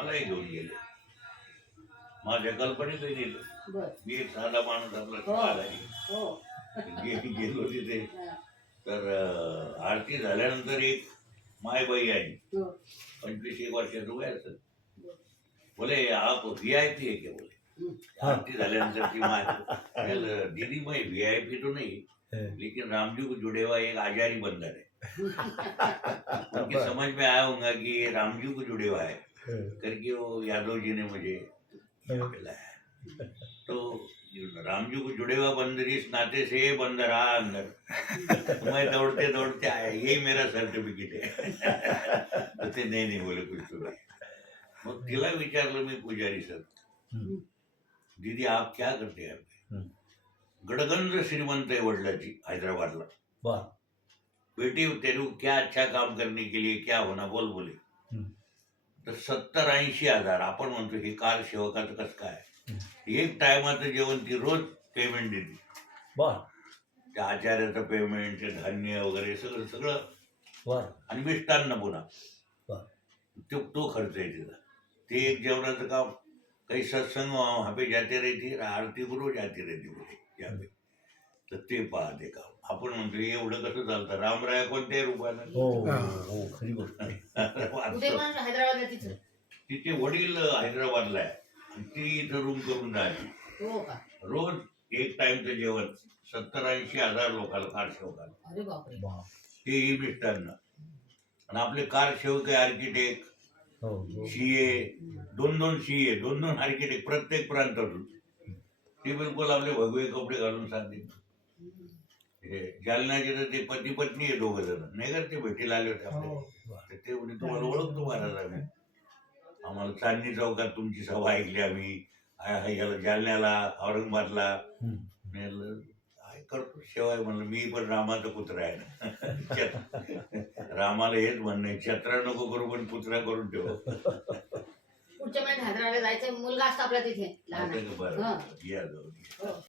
मलाही घेऊन गेले, माझ्या कल्पनेतही नेलं. मी एक साधा माणूस आपला गेलो तिथे. तर आरती झाल्यानंतर एक मायबाई आली, 25-1 वर्षाचं वय असेल. बोले आप VIP है क्या? बोले आरती झाल्यानंतर ती माय, दीदी मैं VIP तो नहीं, लेकिन रामजी को जुड़े हुआ एक आजारी बंदर है. उनकी समझ में आया होगा कि ये रामजी को जुड़े हुआ है करके वो यादव जी ने मुझे पिलाया. तो रामजी को जुड़े हुआ बंदर इस नाते से बंदर आ अंदर. मैं दौड़ते दौड़ते आया, यही मेरा सर्टिफिकेट है. तो ते नाही बोले कुछ तो नहीं. मग तिला विचारलं मी, पुजारी सर, दीदी आप क्या करते हैं? गडगंज श्रीमंत है वडिलाची हैदराबादला. बेटी तेरू क्या अच्छा काम करने के लिए क्या होना बोल. बोले तर 70-80 हजार. आपण म्हणतो हे कार सेवकाचं कसं काय, एक टायमाचं जेवण ती रोज पेमेंट देते. त्या आचार्याचं पेमेंट, ते धान्य वगैरे सगळं सगळं, आणि मिष्टान्न पुन्हा तो खर्च आहे तिचा. ते एक जेवणाचं काम. काही सत्संग वहाँ पे जाते रहती, आरती को रोज जाती रहती बोले यहाँ पे. तर ते पाहते काम. आपण म्हणतो एवढं कसं चालतं, रामराया कोणत्याही रूपानं. खरी गोष्ट. तिचे वडील हैदराबादला आहे आणि ती इथं रूम करून राहिली. रोज एक टाइमचं जेवण 70-80 हजार लोकांना, कार सेवकाला, तेही मिष्टान्न. आणि आपले कार सेवक आहे, आर्किटेक्ट, CA, 2-2 CA, 2-2 आर्किटेक्ट प्रत्येक प्रांतातून. ते बिलकुल आपले भगवे कपडे घालून सांगते. जालन्याचे तर ते पती पत्नी आहे, 2 जण नाही का, ते भेटीला आले होते आपले. ते म्हणे तुम्हाला ओळखतो महाराज आम्ही, आम्हाला चांदणी चौकात तुमची सभा ऐकली आम्ही, याला जालन्याला, औरंगाबादला. करतो सेवा आहे म्हणलं. मी पण रामाचा पुत्र आहे ना. रामाला हेच म्हणणं आहे, छत्रा नको करू पण पुत्रा करून ठेव. पुढच्या महिन्यात हैदराबादला जायचं, मुलगा असतो आपल्या तिथे लहान. बरं या जाऊ.